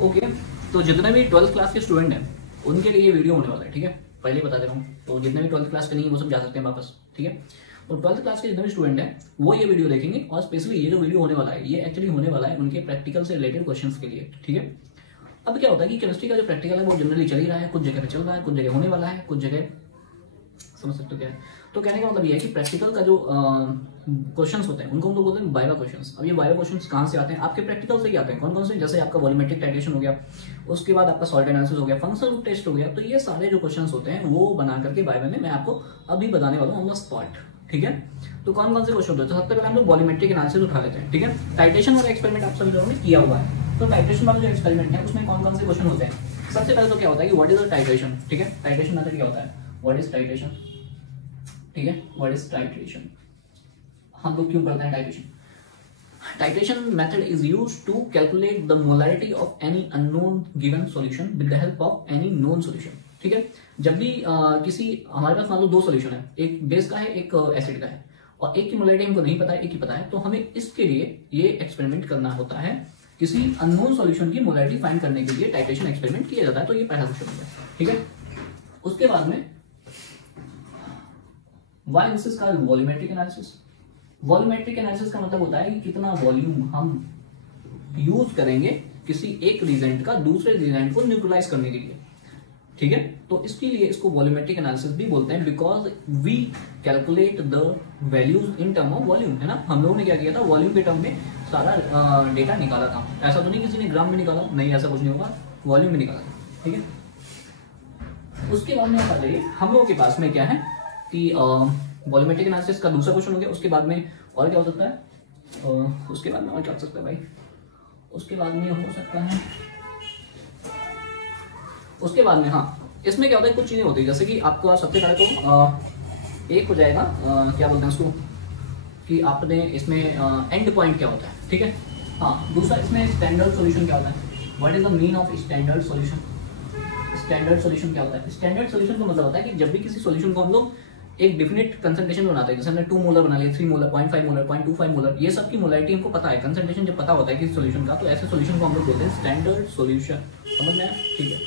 Okay, तो जितने भी 12th क्लास के स्टूडेंट हैं उनके लिए ये वीडियो होने वाला है, ठीक है, पहले बता दे रहा हूँ। तो जितने भी 12th क्लास के नहीं है वो सब जा सकते हैं वापस, ठीक है। तो 12th क्लास के जितने भी स्टूडेंट हैं वो ये वीडियो देखेंगे, और स्पेशली ये जो वीडियो होने वाला है ये एक्चुअली होने वाला है उनके प्रैक्टिकल से रिलेटेड क्वेश्चंस के लिए, ठीक है। अब क्या होता है कि केमिस्ट्री का जो प्रैक्टिकल है वो जनरली चल ही रहा है, कुछ जगह पे चल रहा है, कुछ जगह होने वाला है, कुछ जगह समझ सकते हो क्या है। तो कहने का मतलब ये है कि प्रैक्टिकल का जो क्वेश्चंस होते हैं उनको हम लोग बोलते हैं वाइवा क्वेश्चंस। अब ये वाइवा क्वेश्चंस कहाँ से आते हैं? आपके प्रैक्टिकल से ही आते हैं। कौन कौन से? जैसे आपका वॉल्यूमेट्रिक टाइट्रेशन हो गया, उसके बाद आपका सॉल्ट एनालिसिस हो गया, फंक्शनल टेस्ट हो गया। तो ये सारे जो क्वेश्चंस होते हैं वो बना करके वाइवा में मैं आपको अभी बताने वाला हूँ ऑन द स्पॉट, ठीक है। तो कौन कौन से क्वेश्चन होते हैं? सबसे पहले हम लोग वॉल्यूमेट्रिक एनालिसिस उठा लेते हैं, ठीक है। टाइट्रेशन वाला एक्सपेरिमेंट आप सभी लोगों ने किया हुआ है। तो टाइट्रेशन वाला जो एक्सपेरिमेंट है उसमें कौन कौन से क्वेश्चन होते हैं? सबसे पहले तो क्या होता है कि व्हाट इज टाइट्रेशन, ठीक है। टाइट्रेशन मेथड क्या होता है? व्हाट इज टाइट्रेशन, ठीक है। व्हाट इज टाइट्रेशन, हम लोग क्यों करते हैं titration? Titration method is used to calculate the molarity of any unknown given solution with the help of any known solution, ठीक है। जब भी किसी हमारे पास मान लो दो सॉल्यूशन है, एक बेस का है एक एसिड का है, और एक की मोलैरिटी हमको नहीं पता है, एक ही पता है, तो हमें इसके लिए ये एक्सपेरिमेंट करना होता है। किसी अननोन सॉल्यूशन की मोलैरिटी फाइंड करने के लिए टाइट्रेशन एक्सपेरिमेंट किया जाता है। तो ये पहला क्वेश्चन हो गया, ठीक है। उसके बाद में why this is called volumetric analysis. Volumetric analysis का मतलब होता है कि कितना वॉल्यूम हम यूज करेंगे किसी एक रिएजेंट का दूसरे रिएजेंट को न्यूट्रलाइज करने के लिए, ठीक है। तो इसके लिए इसको वॉल्यूमेट्रिक एनालिसिस भी बोलते हैं, because we calculate the values in term of volume, है ना। हम लोगों ने क्या किया था? वॉल्यूम के टर्म में सारा डेटा निकाला था। ऐसा तो नहीं किसी ने ग्राम में निकाला, नहीं, ऐसा कुछ नहीं होगा, वॉल्यूम में निकाला था, ठीक है। उसके बाद में हम लोगों के पास में क्या है कि वॉल्यूमेट्रिक एनालिसिस का दूसरा क्वेश्चन हो गया। उसके बाद में और क्या हो सकता है? उसके बाद में और क्या हो सकता है भाई? उसके बाद में हो सकता है, उसके बाद में हाँ, इसमें क्या होता है, कुछ चीजें होती है, जैसे कि आपका सबसे पहले तो एक हो जाएगा क्या बोलते हैं उसको, कि आपने इसमें एंड पॉइंट क्या होता है, ठीक है। हाँ, दूसरा इसमें स्टैंडर्ड सॉल्यूशन क्या होता है? What is the mean of standard solution? Standard solution क्या होता है? स्टैंडर्ड सॉल्यूशन का मतलब होता है कि जब भी किसी सॉल्यूशन को हम लोग एक डिफिनिट कंसंट्रेशन बनाते हैं, जैसे हमने 2 मोलर बना लिया, 3 मोलर, 0.5 मोलर, 0.25 मोलर, ये सब की मोलैरिटी हमको पता है, कंसंट्रेशन जब पता होता है किसी सॉल्यूशन का, तो ऐसे सॉल्यूशन को हम लोग बोलते हैं स्टैंडर्ड सॉल्यूशन। समझ में आया? ठीक है।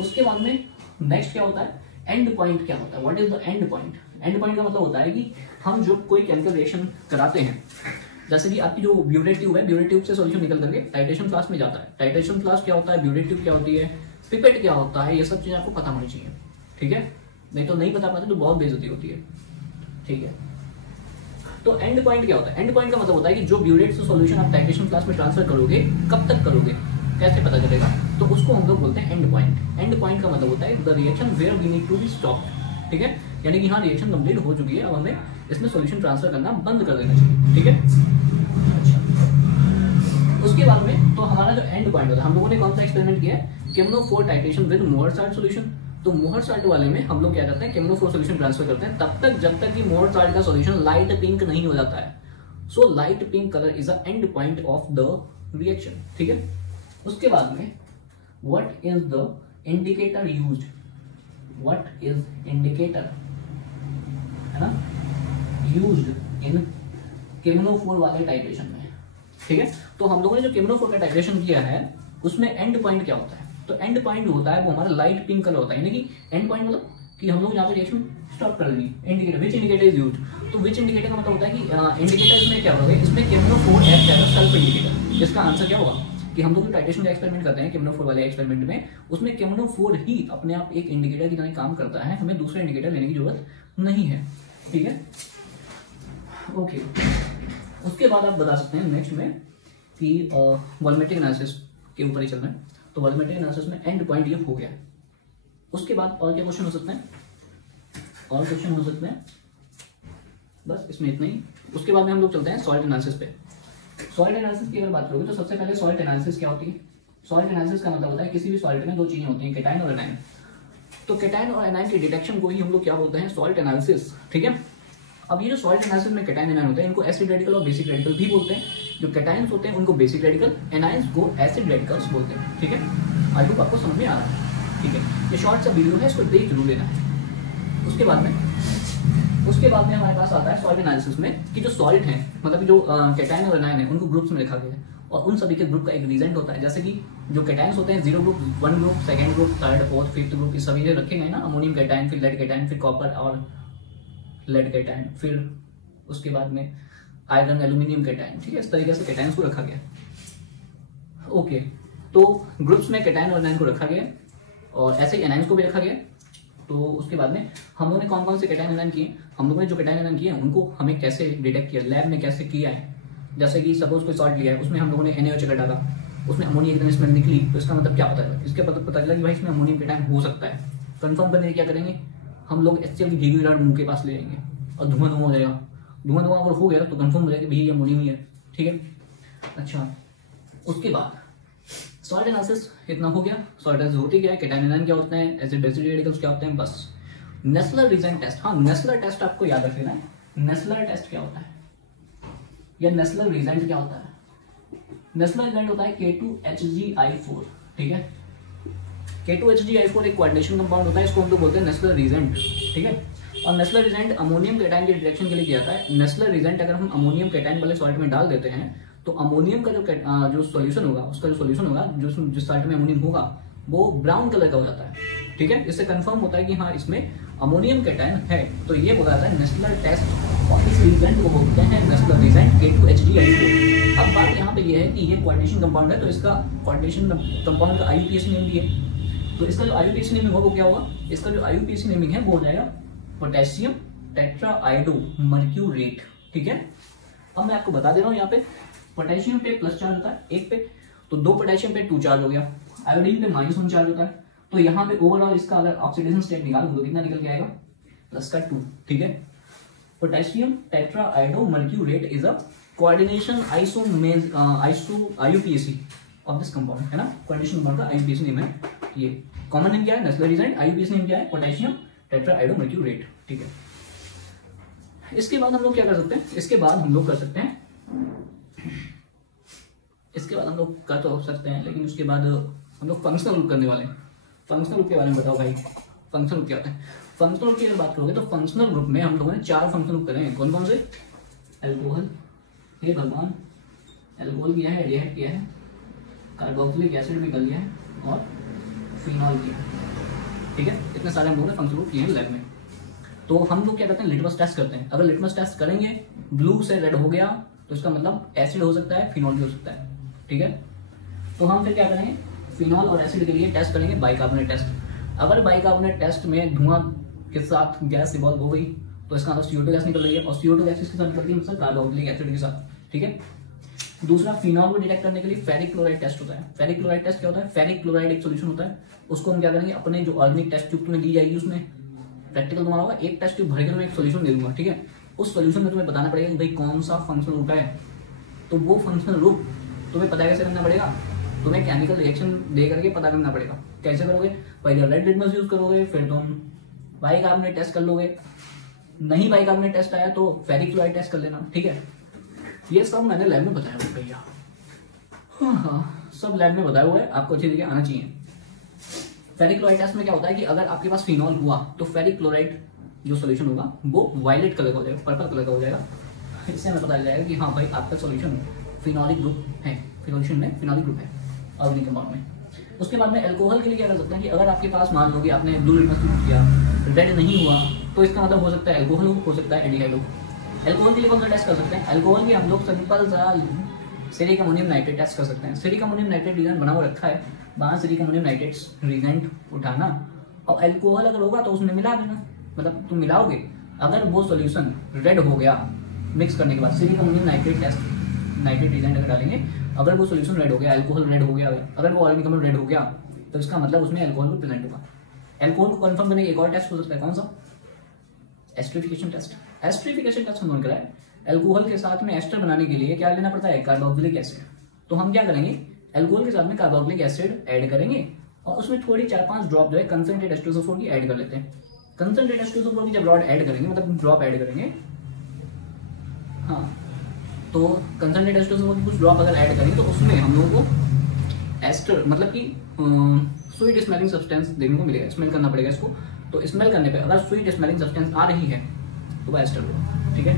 उसके बाद में नेक्स्ट क्या होता है? एंड पॉइंट क्या होता है? What is the end point? And point का मतलब होता है कि हम जो कोई केमिकल रिएक्शन कराते हैं, जैसे कि आपकी जो ब्यूरेट ट्यूब है, ब्यूरेट ट्यूब से सॉल्यूशन निकल करके टाइट्रेशन फ्लास्क में जाता है। टाइट्रेशन फ्लास्क क्या होता है? ब्यूरेट ट्यूब क्या होती है? पिपेट क्या होता है? ये सब चीजें आपको पता होनी चाहिए, ठीक है। नहीं तो नहीं पता पाते तो बहुत बेइज्जती होती है, ठीक है। तो एंड पॉइंट क्या होता है? एंड पॉइंट का मतलब होता है कि जो ब्यूरेट से सॉल्यूशन आप टाइट्रेशन फ्लास्क में ट्रांसफर करोगे, कब तक करोगे, कैसे पता चलेगा? तो उसको हम लोग बोलते हैं एंड पॉइंट। एंड पॉइंट का मतलब होता है the reaction where we need to be stopped, ठीक है। यानी कि हाँ, रिएक्शन कंप्लीट हो चुकी है, अब हमें इसमें सॉल्यूशन ट्रांसफर करना बंद कर देना चाहिए, ठीक है। अच्छा, उसके बाद में तो हमारा जो एंड पॉइंट होता है, हम लोगों ने कौन सा एक्सपेरिमेंट किया है? केमनो-4 titration with Mohr salt solution. तो मोहर साल्ट वाले में हम लोग क्या करते हैं? केमनो-4 सॉल्यूशन ट्रांसफर करते हैं तब तक जब तक कि मोहर साल्ट का सॉल्यूशन लाइट पिंक नहीं हो जाता है। So light pink colour is the end point of the reaction, ठीक है। उसके बाद में what is the indicator used? What is indicator, है ना, यूज्ड इन केमनो-4 वाले टाइट्रेशन में, ठीक है। तो हम लोगों ने जो केमनो-4 का टाइट्रेशन किया है उसमें एंड पॉइंट क्या होता है? तो एंड पॉइंट जो होता है वो हमारा लाइट पिंक कलर होता है, यानी कि एंड पॉइंट मतलब कि हम लोग यहाँ पे रिएक्शन स्टॉप कर देंगे। Indicator, which indicator is used? तो विच इंडिकेटर का मतलब होता है कि इंडिकेटर इसमें क्या होगा? इसमें केमनो-4 act as a self indicator. इसका आंसर क्या होगा कि हम लोग टाइट्रेशन का एक्सपेरिमेंट करते हैं केमनो-4 वाले एक्सपेरिमेंट में, उसमें केमनो-4 ही अपने आप एक इंडिकेटर की तरह काम करता है, हमें दूसरा इंडिकेटर लेने की जरूरत नहीं है, ठीक है। ओके, उसके बाद आप बता सकते हैं नेक्स्ट में कि वॉल्यूमेट्रिक एनालिसिस के ऊपर ही चल रहे हैं। तो वॉल्यूमेट्रिक एनालिसिस में एंड पॉइंट ये हो गया। उसके बाद और क्या क्वेश्चन हो सकते हैं? और क्वेश्चन हो सकते हैं, बस इसमें इतना ही। उसके बाद में हम लोग चलते हैं सॉल्ट एनालिसिस पे। सॉल्ट एनालिसिस की अगर बात करोगे तो सबसे पहले सॉल्ट एनालिसिस क्या होती है? सॉल्ट एनालिसिस का मतलब होता है किसी भी सॉल्ट में दो चीजें होती हैं, केटाइन और एनाइन। तो केटाइन और एनाइन के डिटेक्शन को ही हम लोग क्या बोलते हैं? सॉल्ट एनालिसिस, ठीक है। अब ये जो सॉल्ट एनालिसिस में केटाइन एनाइन होते हैं, इनको एसिड रेडिकल और बेसिक रेडिकल भी बोलते हैं। जो केटाइंस होते हैं उनको बेसिक रेडिकल, एनाइंस को एसिड रेडिकल्स बोलते हैं, ठीक है। आई होप आपको समझ में आ रहा है, ठीक है। ये शॉर्ट सा वीडियो है, इसको देख जरूर लेना है। उसके बाद में हमारे पास आता है सॉल्ट एनालिसिस में कि जो सॉल्ट है, मतलब जो केटाइन और एनाइन है, उनको ग्रुप्स में लिखा गया है, और उन सभी के ग्रुप का एक रीजेंट होता है। जैसे कि जो कैटायंस होते हैं 0 group, 1 group, second group, third, fourth, fifth group, इस सभी रखे गए ना, अमोनियम कैटायन, फिर लेड कैटायन, फिर कॉपर और लेड कैटायन, फिर उसके बाद में आयरन, एल्यूमिनियम कैटायन, ठीक है। इस तरीके से कैटायंस को रखा गया। ओके, तो ग्रुप्स में कैटायन और एनायन को रखा गया और ऐसे ही एनायंस को भी रखा गया। तो उसके बाद में हम लोगों ने कौन कौन से कैटायन एनायन किए, हम लोगों ने जो कैटायन एनायन किए उनको हमें कैसे डिटेक्ट किया, लैब में कैसे किया है। जैसे कि सपोज कोई सॉल्ट लिया है, उसमें हम लोगों ने NaOH का डाला, उसमें अमोनिया एकदम स्मेल निकली, तो इसका मतलब क्या पता है, इसके पता चला कि भाई इसमें अमोनियम कैटायन हो सकता है। कंफर्म करने के क्या करेंगे, हम लोग HCl की भीगी रॉड मुंह के पास ले जाएंगे और धुआं हो जाएगा। धुआं अगर हो गया तो कंफर्म हो जाएगा कि भैया ये अमोनियम ही है, ठीक है। अच्छा, उसके बाद सॉल्ट एनालिसिस इतना हो गया। सॉल्ट एनालिसिस होती क्या है, कैटायन एनायन क्या होते हैं, एसिड बेसिक रेडिकल्स क्या होते हैं, बस। नेस्लर रीजेंट टेस्ट, हाँ नेस्लर टेस्ट आपको याद रख लेना है। नेस्लर टेस्ट क्या होता है या नेस्लर रीजेंट क्या होता है। नेस्लर रीजेंट होता है K2HgI4, ठीक है। K2HgI4 एक कोऑर्डिनेशन कंपाउंड होता है, इसको हम लोग बोलते हैं नेस्लर रीजेंट, ठीक है। और नेस्लर रीजेंट अमोनियम कैटायन के डिटेक्शन के लिए किया जाता है। नेस्लर रीजेंट अगर हम अमोनियम कैटायन वाले सॉल्ट में डाल देते हैं तो अमोनियम का जो सॉल्यूशन होगा, उसका जो सॉल्यूशन होगा, जो जिस सॉल्ट में अमोनियम होगा वो ब्राउन कलर का हो जाता है, ठीक है। इससे कंफर्म होता है कि हाँ इसमें अमोनियम कैटायन है, तो ये बोला जाता है नेस्लर टेस्ट और इस रीजेंट को बोलते हैं नेस्लर रीजेंट K2HgI4। अब बात यहाँ पे ये है कि ये कोऑर्डिनेशन कंपाउंड है, तो इसका कोऑर्डिनेशन कंपाउंड का IUPAC नेम भी है। तो इसका जो IUPAC नेमिंग होगा वो क्या होगा, इसका जो IUPAC नेमिंग है वो हो जाएगा पोटेशियम टेट्राआइडो मर्क्यूरेट, ठीक है। अब मैं आपको बता दे रहा हूँ, यहाँ पे पोटेशियम पे प्लस चार्ज होता है 1 पे, तो 2 पोटेशियम पे 2 चार्ज हो गया। आयोडीन पे -1 चार्ज होता है, तो यहाँ पे ओवरऑल इसका अगर ऑक्सीडेशन स्टेट निकालूं तो कितना निकल के आएगा, +2, ठीक है। Potassium tetraiodomercurate is a coordination IUPAC of this compound, है ना। कोऑर्डिनेशन कंपाउंड का IUPAC नेम है ये। कॉमन नेम क्या है, नेस्लर रीजेंट। IUPAC नेम क्या है, पोटेशियम टेट्राआइडो मर्क्यूरेट, ठीक है। इसके बाद हम लोग क्या कर सकते हैं, इसके बाद हम लोग कर सकते हैं, इसके बाद हम लोग कर तो सकते हैं, लेकिन उसके बाद हम लोग फंक्शनल ग्रुप करने वाले हैं। फंक्शनल ग्रुप के बारे में बताओ भाई, फंक्शनल ग्रुप क्या होता है। फंक्शनल ग्रुप की अगर बात करोगे तो फंक्शनल ग्रुप में हम लोगों ने 4 फंक्शनल ग्रुप करे हैं। कौन कौन से, एल्कोहल, हे भगवान, एल्कोहल किया है, एल्डिहाइड किया है, कार्बोक्सिलिक एसिड भी कर लिया है और फिनॉल किया है, ठीक है। इतने सारे हम लोगों ने फंक्शनल ग्रुप किए हैं लैब में। तो हम लोग क्या करते हैं, लिटमस टेस्ट करते हैं। अगर लिटमस टेस्ट करेंगे, ब्लू से रेड हो गया तो इसका मतलब एसिड हो सकता है, फिनॉल भी हो सकता है, ठीक है। तो हम फिर क्या करेंगे, फिनॉल और एसिड के लिए टेस्ट करेंगे बाइकार्बोनेट टेस्ट। अगर बाइकार्बोनेट टेस्ट में धुआं के साथ गैस इवॉल्व हो गई तो इसका मतलब CO2 गैस निकल रही है, और CO2 गैस किसके साथ निकलती है, मतलब कार्बोक्सिलिक एसिड के साथ, ठीक है। दूसरा, फिनॉल को डिटेक्ट करने के लिए फेरिक क्लोराइड टेस्ट होता है। फेरिक क्लोराइड टेस्ट क्या होता है, फेरिक क्लोराइड एक सोल्यूशन होता है, उसको हम क्या करेंगे, अपने जो ऑर्गेनिक टेस्ट ट्यूब तुम्हें दी जाएगी, उसमें प्रैक्टिकल तुम्हारा होगा, एक टेस्ट ट्यूब भर के तुम्हें एक सोल्यूशन दे दूंगा, ठीक है। उस सोल्यूशन में तुम्हें बताना पड़ेगा कि भाई कौन सा फंक्शनल ग्रुप है, तो वो फंक्शनल ग्रुप तुम्हें पता कैसे करना पड़ेगा, तुम्हें केमिकल रिएक्शन दे करके पता करना पड़ेगा। कैसे करोगे, पहले रेड लिटमस यूज करोगे, फिर तुम बाइकार्बोनेट टेस्ट कर लोगे, नहीं बाइकार्बोनेट टेस्ट आया तो फेरिक क्लोराइड टेस्ट कर लेना, ठीक है। ये सब मैंने लैब में बताया हुआ भैया, हाँ सब लैब में बताया हुआ है, आपको अच्छी तरीके आना चाहिए। फेरिक क्लोराइड टेस्ट में क्या होता है कि अगर आपके पास फिनॉल हुआ तो फेरिक क्लोराइड जो सोल्यूशन होगा वो वायलेट कलर का हो जाएगा, पर्पल कलर का हो जाएगा। इससे हमें पता चल जाएगा कि हाँ भाई आपका सोल्यूशन फिनॉलिक ग्रुप है, सोल्यूशन में फिनॉलिक ग्रुप है ऑर्गेनिक कंपाउंड में। उसके बाद में अल्कोहल के लिए क्या कर सकते हैं कि अगर आपके पास मान लो कि आपने ब्लू लिटमस यूज किया, रेड नहीं हुआ, तो इसका मतलब हो सकता है अल्कोहल हो सकता है एल्डिहाइड हो। अल्कोहल के लिए कौन सा टेस्ट कर सकते हैं, अल्कोहल के हम लोग सिंपल सा सिरिक अमोनियम नाइट्रेट टेस्ट कर सकते हैं। सिरिक अमोनियम नाइट्रेट रीजेंट बना हुआ रखा है, वहाँ सिरिक अमोनियम नाइट्रेट्स रीजेंट उठाना और अल्कोहल अगर होगा तो उसमें मिला देना, मतलब तुम मिलाओगे, अगर वो सोल्यूशन रेड हो गया मिक्स करने के बाद, ceric ammonium nitrate test nitrate reagent अगर डालेंगे, अगर वो सोल्यूशन रेड हो गया, अल्कोहल रेड हो गया, अगर वो ऑर्गेनिक कंपाउंड रेड हो गया तो इसका मतलब उसमें अल्कोहल भी प्रेजेंट होगा। अल्कोहल को कंफर्म करने का एक और टेस्ट हो सकता है, कौन सा, एस्टरिफिकेशन टेस्ट। एस्टरिफिकेशन टेस्ट हमने कराया, अल्कोहल के साथ में एस्टर बनाने के लिए क्या लेना पड़ता है, कार्बोक्सिलिक एसिड। तो हम क्या करेंगे, अल्कोहल के साथ में कार्बोक्सिलिक एसिड ऐड करेंगे और उसमें थोड़ी 4-5 ड्रॉप जो है कंसंट्रेट H2SO4 की ऐड कर लेते हैं। कंसंट्रेट H2SO4 की जब रॉड ऐड करेंगे, मतलब ड्रॉप ऐड करेंगे, हाँ, तो कंसंट्रेट H2SO4 की कुछ ड्रॉप अगर ऐड करेंगे तो उसमें हम लोगों को एस्टर मतलब कि स्वीट स्मेलिंग सब्सटेंस देखने को मिलेगा। स्मेल करना पड़ेगा इसको, तो स्मेल करने पे अगर स्वीट स्मेलिंग सब्सटेंस आ रही है तो वह एस्टर होगा, ठीक है।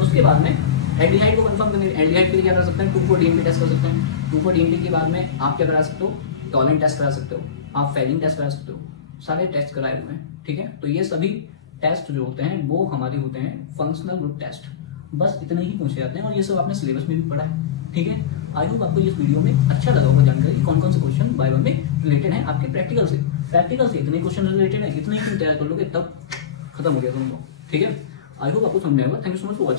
उसके बाद में एल्डिहाइड को कंफर्म करने एल्डिहाइड के लिए क्या कर सकते हैं, 2,4-DMT टेस्ट कर सकते हैं। 2,4-DMT के बाद में आप क्या करा सकते हो, टॉलिन टेस्ट करा सकते हो, आप फेलिन टेस्ट करा सकते हो, सारे टेस्ट कराए हुए हैं, ठीक है। तो ये सभी टेस्ट जो होते हैं वो हमारे होते हैं फंक्शनल ग्रुप टेस्ट। बस इतने ही पूछे जाते हैं और ये सब आपने सिलेबस में भी पढ़ा है, ठीक है। आई होप आपको इस वीडियो में अच्छा लगा होगा जानकारी, कौन कौन से क्वेश्चन बाय वन में रिलेटेड है आपके प्रैक्टिकल से। प्रैक्टिकल से इतने क्वेश्चन रिलेटेड है, इतने ही तुम तैयार कर लोगे तब खत्म हो गया तुमको, ठीक है। आई होप आपको समझ में आएगा। Thank you so much for watching.